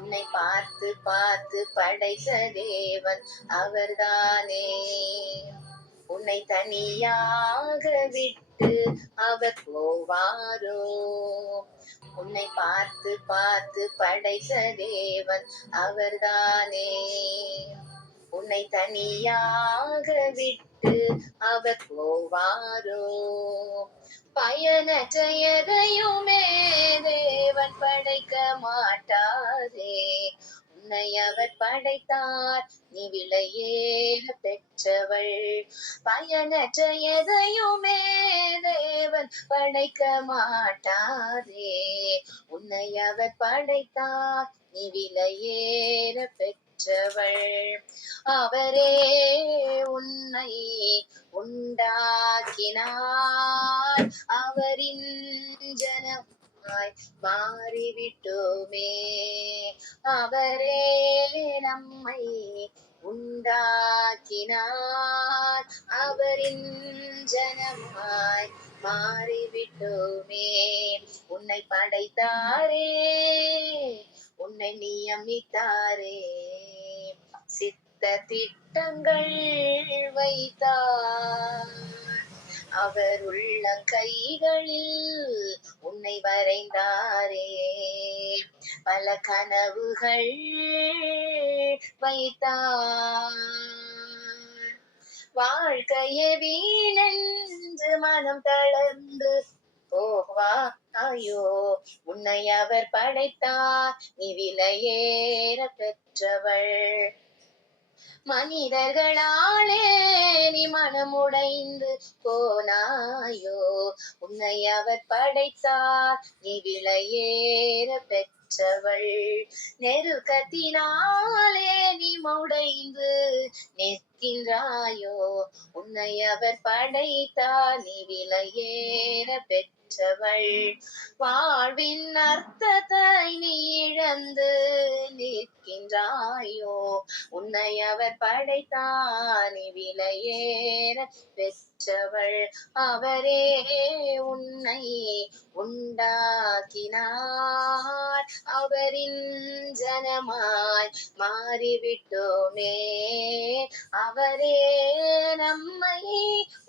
உன்னை பார்த்து பார்த்து படைத்த தேவன் அவர்தானே. உன்னை தனியாக விட்டு அவர் போவாரோ? உன்னை பார்த்து பார்த்து படைத்த தேவன் அவர்தானே. உன்னை தனியாக விட்டு அவர் போவாரோ? பயனற்ற எதையுமே தேவன் படைக்க மாட்டாரே உன்னை அவர் படைத்தார் நீ விலையேற பெற்றவள். பயனற்ற எதையுமே தேவன் படைக்க மாட்டாரே உன்னை அவர் படைத்தார் நீ விலையேற பெற்றவள். அவரே உன்னை மாறிவிட்டோமே. அவரே நம்மை உண்டாக்கினார். அவரின் ஜனமாய் மாறிவிட்டோமே. உன்னை படைத்தாரே உன்னை நியமித்தாரே. சித்த திட்டங்கள் வைத்தார். அவர் உள்ள கைகளில் உன்னை வரைந்தாரே. பல கனவுகள் வைத்தார். வாழ்க்கையை வீணென்று மனம் தளர்ந்து போவா ஐயோ உன்னை அவர் படைத்தார். நீ விலையேற பெற்றவள். மனிதர்களாலே நீ மனமுடைந்து போனாயோ? உன்னை அவர் படைத்தார் நீ விலையேற பெற்றவள். நெருக்கத்தினாலே நீ முடைந்து நிற்கின்றாயோ? உன்னை அவர் படைத்தார் நீ விலையேற பெற்ற பெற்றவள் வாழ்வின் அர்த்தத்தை நீ இழந்து நிற்கின்றாயோ? உன்னை அவர் படைத்தார் விலையேற பெற்றவள் அவரே. உன்னை உண்டாக்கினார் அவரின் ஜனமாய் மாறிவிட்டோமே. அவரே நம்மை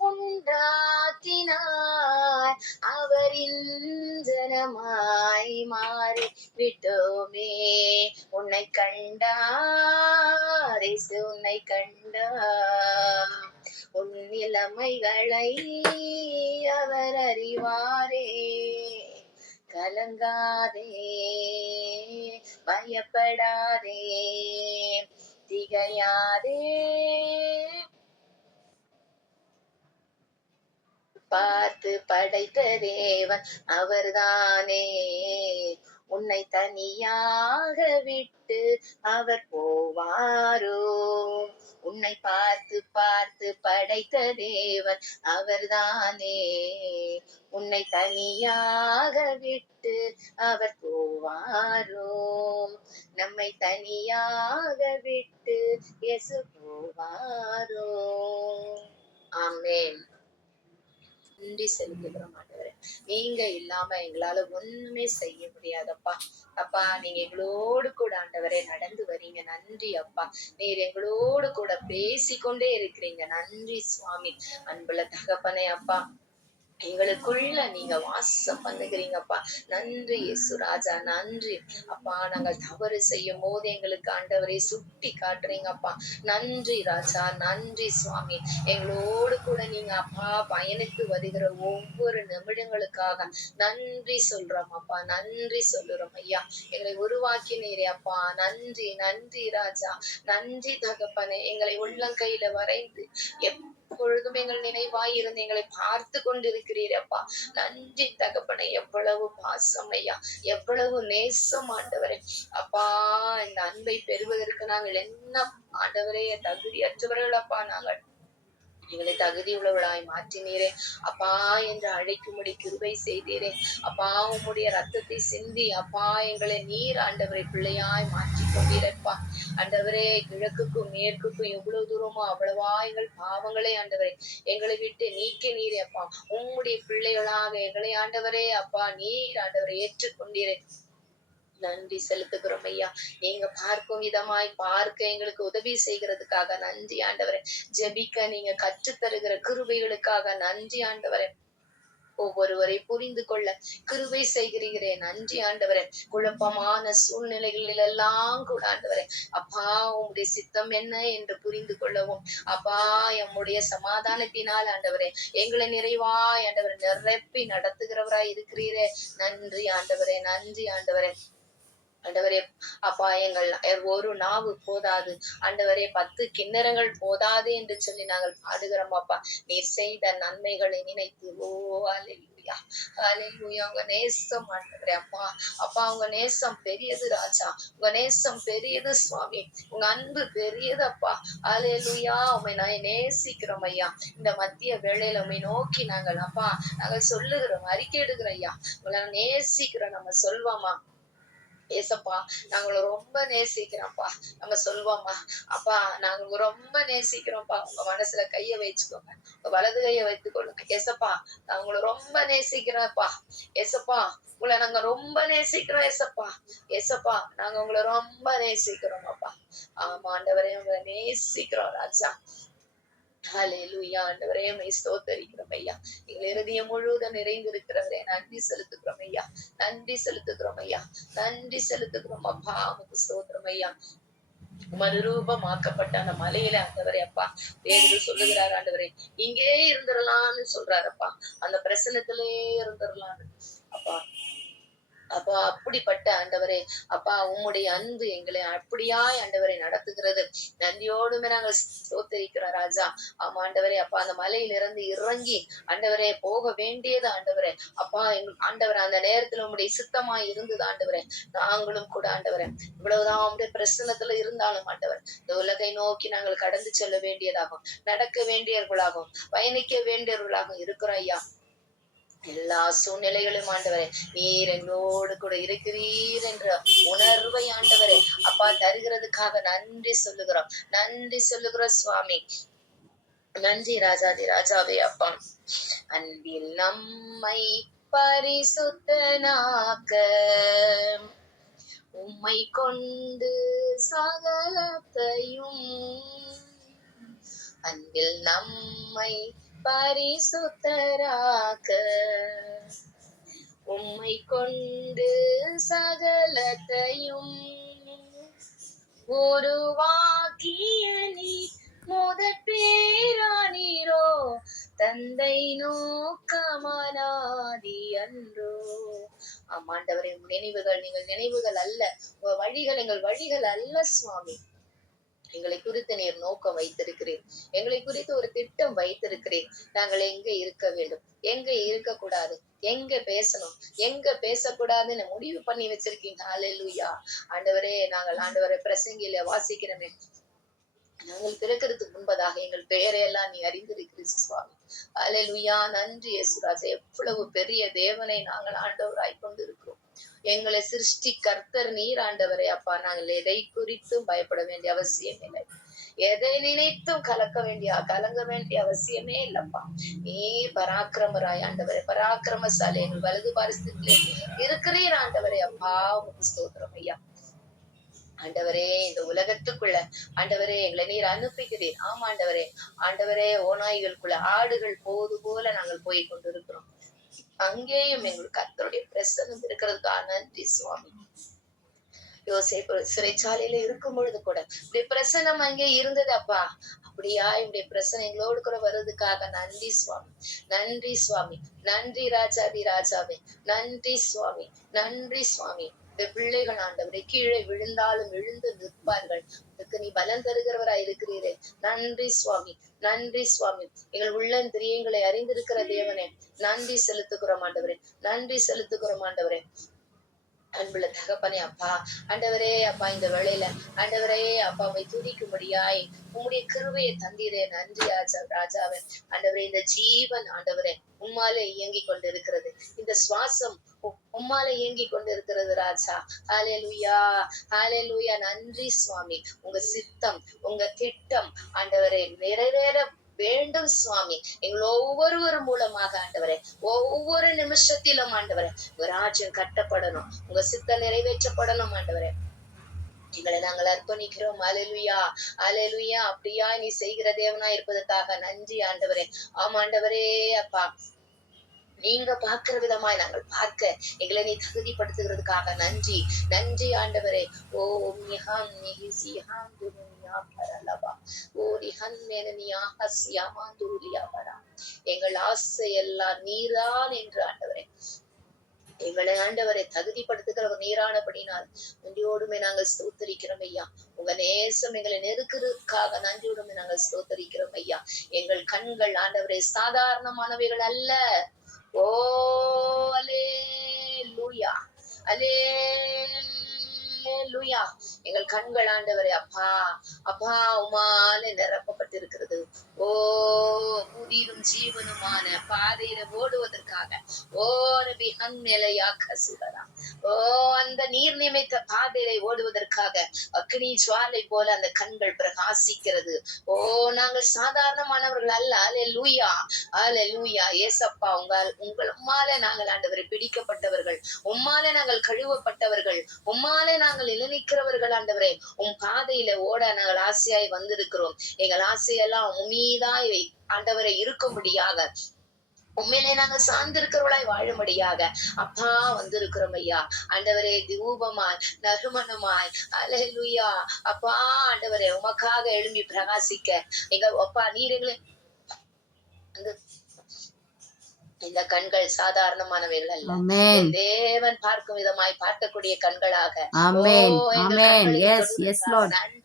உண்டாக்கினார். அவர் இந்தனமாய் மாறி விட்டோமே. உன்னை கண்டார். இயேசு உன்னை கண்டார். உன் நிலைமைகளை அவர் அறிவாரே. கலங்காதே. பயப்படாதே. திகையாதே. பார்த்து படைத்த தேவன் அவர்தானே. உன்னை தனியாக விட்டு அவர் போவாரோ? உன்னை பார்த்து பார்த்து படைத்த தேவன் அவர்தானே. உன்னை தனியாக விட்டு அவர் போவாரோ? நம்மை தனியாக விட்டு எசு போவாரோ? ஆமேன். நன்றி செலுத்துகிறோம் ஆண்டவரே நீங்க இல்லாம எங்களால ஒண்ணுமே செய்ய முடியாதப்பா. அப்பா நீங்க எங்களோடு கூட ஆண்டவரே நடந்து வரீங்க. நன்றி அப்பா. நீர் எங்களோடு கூட பேசிக்கொண்டே இருக்கிறீங்க. நன்றி சுவாமி. அன்புள்ள தகப்பனே அப்பா. எங்களுக்குள்ள நீங்க வாசம் பண்ணுகிறீங்கப்பா. நன்றி இயேசு ராஜா நன்றி. அப்பா நாங்கள் தவறு செய்யும் போது எங்களுக்கு ஆண்டவரை சுட்டி காட்டுறீங்கப்பா. நன்றி ராஜா நன்றி சுவாமி. எங்களோடு கூட நீங்க அப்பா பயனுக்கு வருகிற ஒவ்வொரு நிமிடங்களுக்காக நன்றி சொல்றோம் அப்பா நன்றி சொல்லுறோம் ஐயா. எங்களை உருவாக்கினீரே அப்பா. நன்றி நன்றி ராஜா. நன்றி தகப்பனே. எங்களை உள்ளங்கையில வரைந்து எப்பொழுதும் எங்கள் நினைவாய் இருந்து எங்களை பார்த்து கொண்டிருக்கிறீரப்பா நன்றி தகப்பனை எவ்வளவு பாசம் ஐயா எவ்வளவு நேசம் ஆண்டவரே. அப்பா இந்த அன்பை பெறுவதற்கு நாங்கள் என்ன ஆண்டவரே தகுதியற்றவர்கள் அப்பா. நாங்கள் எங்களை தகுதி உள்ளவளாய் மாற்றினீரே. அப்பா என்று அழைக்கும்படி கிருபை செய்தீரே. அப்பா உம்முடைய ரத்தத்தை சிந்தி அப்பா எங்களை நீர் ஆண்டவரை பிள்ளையாய் மாற்றி கொண்டீரப்பா ஆண்டவரே கிழக்குக்கும் மேற்குக்கும் எவ்வளவு தூரமோ அவ்வளவா எங்கள் பாவங்களை ஆண்டவரே எங்களை விட்டு நீக்க நீரே அப்பா. உம்முடைய பிள்ளைகளாக எங்களை ஆண்டவரே அப்பா நீர் ஆண்டவரை ஏற்றுக்கொண்டீரே. நன்றி செலுத்துகிறோம் ஐயா. நீங்க பார்க்கும் விதமாய் பார்க்க எங்களுக்கு உதவி செய்கிறதுக்காக நன்றி ஆண்டவரே. ஜெபிக்க நீங்க கற்றுத் தருகிற கிருபைகளுக்காக நன்றி ஆண்டவரே. ஒவ்வொருவரை புரிந்து கொள்ள கிருவை செய்கிறீரே. நன்றி ஆண்டவரே. குழப்பமான சூழ்நிலைகளில் எல்லாம் கூட ஆண்டவரே. அப்பா உம்முடைய சித்தம் என்ன என்று புரிந்து கொள்ளவும் அப்பா எம்முடைய சமாதானத்தினால் ஆண்டவரே எங்களை நிறைவாய் ஆண்டவர் நிரப்பி நடத்துகிறவராய் இருக்கிறீரே. நன்றி ஆண்டவரே நன்றி ஆண்டவரே. ஆண்டவரே அப்பா எங்கள் ஒரு நாவு போதாது. ஆண்டவரே பத்து கிண்ணறங்கள் போதாது என்று சொல்லி நாங்கள் பாடுகிறோம் அப்பா. நீர் செய்த நன்மைகளை நினைத்து ஓ அலையா அலையா உங்க நேசம் ஆண்டவரே அப்பா. அப்பா உங்க நேசம் பெரியது ராஜா. உங்க நேசம் பெரியது சுவாமி. உங்க அன்பு பெரியது அப்பா. அலையலுயா உண்மை நான் நேசிக்கிறோம் ஐயா. இந்த மத்திய வேளையில உண்மை நோக்கி நாங்கள் அப்பா. நாங்கள் சொல்லுகிறோம் அறிக்கை எடுக்கிறோம் ஐயா. உங்களை நேசிக்கிறோம் நம்ம சொல்வோமா ஏசப்பா நாங்கள ரொம்ப நேசிக்கிறோம்ப்பா. நம்ம சொல்வோம்மா அப்பா நாங்க உங்க ரொம்ப நேசிக்கிறோம்ப்பா. உங்க மனசுல கைய வச்சுக்கோங்க. உங்க வலது கைய வைத்துக்கொள்ளுங்க ஏசப்பா நான் உங்களை ரொம்ப நேசிக்கிறோம்ப்பா. ஏசப்பா உங்களை நாங்க ரொம்ப நேசிக்கிறோம் ஏசப்பா. ஏசப்பா நாங்க உங்களை ரொம்ப நேசிக்கிறோம் அப்பா ஆமா ஆண்டவரே உங்களை நேசிக்கிறோம் ராஜா. ஹalleluya ஆண்டவரே மை ஸ்தோத்தரிக்கிறோம் ஐயா. எங்கள் இருதயம் முழுவதும் நிறைந்திருக்கிறவரே நன்றி செலுத்துக்கிறோம் ஐயா. நன்றி செலுத்துக்கிறோம் ஐயா. நன்றி செலுத்துக்கிறோம் அப்பா உமக்கு ஸ்தோத்திரம் ஐயா. மறுரூபமாக்கப்பட்ட அந்த மலையில ஆண்டவரே அப்பா. என்று சொல்லுகிறார் ஆண்டவரே இங்கே இருந்துடலாம்னு சொல்றாரப்பா அந்த பிரசனத்திலே இருந்துடலாம்னு அப்பா அப்பா அப்படிப்பட்ட ஆண்டவரே அப்பா உம்முடைய அன்பு எங்களை அப்படியாய் ஆண்டவரை நடத்துகிறது. நந்தியோடுமே நாங்கள் சோத்தரிக்கிறோம் ராஜா. ஆமா ஆண்டவரே அப்பா அந்த மலையிலிருந்து இறங்கி ஆண்டவரே போக வேண்டியது ஆண்டவரே. அப்பா எங்கள் ஆண்டவரே அந்த நேரத்துல உம்முடைய சித்தமாய் இருந்தது ஆண்டவரே. நாங்களும் கூட ஆண்டவரே. இவ்வளவுதான் உம்முடைய பிரசனத்துல இருந்தாலும் ஆண்டவர் இந்த உலகை நோக்கி நாங்கள் கடந்து செல்ல வேண்டியதாகும். நடக்க வேண்டியவர்களாகும் பயணிக்க வேண்டியவர்களாகவும் இருக்கிறோம் ஐயா. எல்லா சூழ்நிலைகளும் ஆண்டவரே நீர் என்னோடு கூட இருக்கிறீர் என்ற உணர்வை ஆண்டவரே அப்பா தருகிறதுக்காக நன்றி சொல்லுகிறோம். நன்றி சொல்லுகிறோம் சுவாமி. நன்றி ராஜாதி ராஜாவே அப்பா. அன்பில் நம்மை பரிசுத்தனாக்க உம்மை கொண்டு சகலத்தையும் அன்பில் நம்மை பரிசுத்தராக. உம்மை கொண்டு சகலத்தையும் உருவாக்கிய நீ முதற் பேரானீரோ தந்தை நோக்கமனாதி அன்றோ. ஆமாண்டவரின் நினைவுகள் நீங்கள் நினைவுகள் அல்ல உங்க வழிகள் எங்கள் வழிகள் அல்ல சுவாமி. எங்களை குறித்து நீர் நோக்கம் வைத்திருக்கிறீர். எங்களை குறித்து ஒரு திட்டம் வைத்திருக்கிறீர். நாங்கள் எங்க இருக்க வேண்டும்? எங்க இருக்க கூடாது எங்க பேசணும்? எங்க பேசக்கூடாதுன்னு முடிவு பண்ணி வச்சிருக்கீங்க. ஹalleluya ஆண்டவரே நாங்கள் ஆண்டவரை பிரசங்கில வாசிக்கிறோமே. நாங்கள் பிறக்கிறதுக்கு முன்பதாக எங்கள் பெயரையெல்லாம் நீ அறிந்திருக்கிறீர் சுவாமி. அலலுயா நன்றி இயேசுராஜா எவ்வளவு பெரிய தேவனை நாங்கள் ஆண்டவராய் கொண்டிருக்கிறோம். எங்களை சிருஷ்டி கர்த்தர் நீர் ஆண்டவரை அப்பா. நாங்கள் எதை குறித்தும் பயப்பட வேண்டிய அவசியம் இல்லை. எதை நினைத்தும் கலக்க வேண்டிய கலங்க வேண்டிய அவசியமே இல்லப்பா. நீ பராக்கிரமராய் ஆண்டவரே. பராக்கிரமசாலி எங்கள் வலது பாரிசத்திலே இருக்கிறீர் ஆண்டவரே அப்பா. உமக்கு ஸ்தோத்திரம் ஐயா. ஆண்டவரே இந்த உலகத்துக்குள்ள ஆண்டவரே எங்களை நீர் அனுப்புகிறீர் ஆமா ஆண்டவரே. ஆண்டவரே ஓநாய்களுக்குள்ள ஆடுகள் போது போல நாங்கள் போய் கொண்டிருக்கிறோம். அங்கேயும் எங்களுக்கு கத்தருடைய பிரசனம் இருக்கிறதுக்காக நன்றி சுவாமி. யோசை சிறைச்சாலையில இருக்கும் பொழுது கூட இப்படி பிரசனம் அங்கே இருந்தது அப்பா. அப்படியா இப்படி பிரசனம் எங்களோடு கூட வர்றதுக்காக நன்றி சுவாமி. நன்றி சுவாமி. நன்றி ராஜாதி ராஜாவே. நன்றி சுவாமி. நன்றி சுவாமி. இந்த பிள்ளைகள் ஆண்டவரே கீழே விழுந்தாலும் எழுந்து நிற்பார்கள். அதுக்கு நீ பலன் தருகிறவராய் இருக்கிறீரே. நன்றி சுவாமி நன்றி சுவாமி. எங்கள் உள்ளந்திரியங்களை அறிந்திருக்கிற தேவனே நன்றி செலுத்துகிறோம் ஆண்டவரே நன்றி செலுத்துகிறோம் ஆண்டவரே. அன்புள்ள தகப்பனே அப்பா. ஆண்டவரே அப்பா இந்த வேலையில ஆண்டவரே அப்பாவை துதிக்கும்படியாய் உங்களுடைய கிருவையை தந்தீரே. நன்றி ராஜா ராஜாவே. ஆண்டவரே இந்த ஜீவன் ஆண்டவரே உம்மாலே இயங்கி கொண்டிருக்கிறது. இந்த சுவாசம் உம்மால இயங்கி கொண்டிருக்கிறது ராஜா. ஹalleluya ஹalleluya. நன்றி சுவாமி. உங்க சித்தம் உங்க திட்டம் ஆண்டவரே நிறைவேற வேண்டும் சுவாமி. எங்கள் ஒவ்வொருவர் மூலமாக ஆண்டவரே ஒவ்வொரு நிமிஷத்திலும் ஆண்டவரே உங்க ராஜ்யம் கட்டப்படணும் உங்க சித்தம் நிறைவேற்றப்படணும் ஆண்டவரே. எங்களை நாங்கள் அர்ப்பணிக்கிறோம். அலலுயா அலலுயா அப்படியா நீ செய்கிற தேவனா இருப்பதற்காக நன்றி ஆண்டவரே. ஆமாண்டவரே அப்பா. நீங்க பார்க்கிற விதமாய் நாங்கள் பார்க்க எங்களை நீ தகுதிப்படுத்துகிறதுக்காக நன்றி. நன்றி ஆண்டவரே. ஓ எங்கள் ஆசை எல்லாம் நீரான் என்று ஆண்டவரே. எங்களை ஆண்டவரை தகுதிப்படுத்துகிறவர் நீரானபடினால் நன்றியோடுமே நாங்கள் ஸ்தோத்தரிக்கிறோம் ஐயா. உங்க நேசம் எங்களை நெருக்கிறதுக்காக நன்றியோடுமே நாங்கள் ஸ்தோத்தரிக்கிறோம் ஐயா. எங்கள் கண்கள் ஆண்டவரை சாதாரணமானவைகள் அல்ல. ஓ அலே லூயா அலே லூயா எங்கள் கண்கள் ஆண்டவரே அப்பா அப்பா உமால நிரப்பப்பட்டிருக்கிறது. ஓ புதிரும் ஜீவனுமான பாதையில ஓடுவதற்காக. ஓ ரபி ஹன்மேலையா கசுகரா ஓ அந்த நீர் நிமித்த பாதையில ஓடுவதற்காக அக்னி ஜுவாலை போல அந்த கண்கள் பிரகாசிக்கிறது. ஓ நாங்கள் சாதாரணமானவர்கள் அல்ல. அலே லூயா அலே லூயா ஏசப்பா உங்கள் உங்கள் உம்மால நாங்கள் ஆண்டவரை பிடிக்கப்பட்டவர்கள். உம்மால நாங்கள் கழுவப்பட்டவர்கள். உம்மால நாங்கள் இருக்கிறவர்கள் ஆண்டவரே உன் பாதையில ஓட நாங்கள் ஆசையாய் வந்திருக்கிறோம். எங்கள் ஆசையெல்லாம் உமீதாய் ஆண்டவரை இருக்கும்படியாக. உண்மையிலே நாங்க சார்ந்திருக்கிறவளாய் வாழும்படியாக. அப்பா வந்திருக்கிறோம் ஐயா. ஆண்டவரே தூபமாய் நறுமணமாய். அலையலுயா. அப்பா ஆண்டவரே உமக்காக எழும்பி பிரகாசிக்க. எங்க அப்பா நீர் எங்களை அந்த இந்த கண்கள் சாதாரணமானவைகள் அல்ல. தேவன் பார்க்கும் விதமாய் பார்க்கக்கூடிய கண்களாக Amen. ஓ, எங்கள் Amen. கண்களை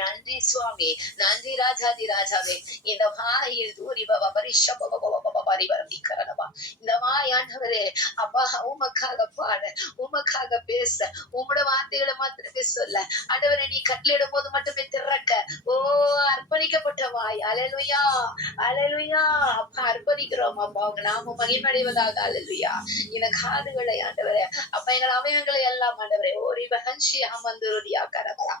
நன்றி சுவாமி. நன்றி ராஜாதி ராஜாவே. இந்த வாயில் தூரி பாபா பரிஷ பாபா இந்த வாய் அப்பா உமக்காக பாட உமக்காக பேச உம்மோட வார்த்தைகளை மாத்திரமே சொல்ல. ஆண்டவரே நீ கட்டளிடும் போது மட்டுமே திறக்க. ஓ அர்ப்பணிக்கப்பட்ட வாய். அலலுயா அலலுயா அப்பா அர்ப்பணிக்கிறோம் அப்பா. உங்க நாம மகிமடைவதாக. அலலுயா இந்த காதுகளை ஆண்டவரே அப்ப எங்கள் அவயங்களை எல்லாம் ஆண்டவரே ஓரி பகன்ஷி அமந்துருடியா கரவரா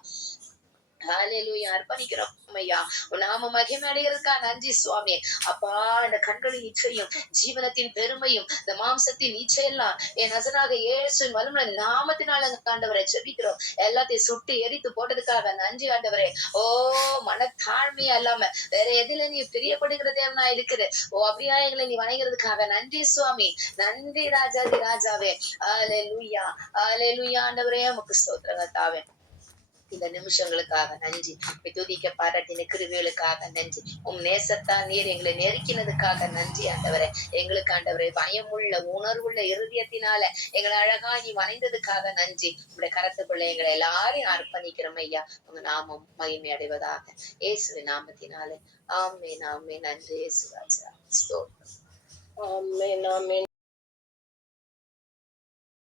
அர்ப்பணிக்கிறோம் ஐயா நாம மகிமை அடைகிறதுக்கா நன்றி சுவாமி. அப்பா இந்த கண்களின் இச்சையும் ஜீவனத்தின் பெருமையும் இந்த மாம்சத்தின் இச்சையெல்லாம் என் நசனாக ஏசு வலுமுள்ள நாமத்தினால ஆண்டவரை செபிக்கிறோம். எல்லாத்தையும் சுட்டு எரித்து போட்டதுக்காக நன்றி ஆண்டவரே. ஓ மனத்தாழ்மையா இல்லாம வேற எதுல நீ பிரியப்படுகிற தேவனா இருக்குது? ஓ அப்படியா எங்களை நீ வணங்குறதுக்காக நன்றி சுவாமி. நன்றி ராஜாதி ராஜாவே. ஆலே லூயா ஆலே லூயா ஆண்டவரே உமக்கு ஸ்தோத்திரங்க தாவேன் இந்த நிமிஷங்களுக்காக நன்றி. துதிக்க பாராட்டின கிருவிகளுக்காக நன்றி. உம் நேசத்தா நீர் எங்களை நெருக்கினதுக்காக நன்றி ஆண்டவரே. எங்களுக்கு ஆண்டவரே பயமுள்ள உணர்வுள்ள இருதயத்தினால எங்களை அழகா நீ வணைந்ததுக்காக நன்றி. உங்களுடைய கரத்துக்குள்ள எங்களை எல்லாரையும் அர்ப்பணிக்கிறோம் ஐயா. உங்க நாமம் மகிமை அடைவதாக. இயேசுவின் நாமத்தினால. ஆமே நாமே நன்றி இயேசுராஜா ஆமே நாமே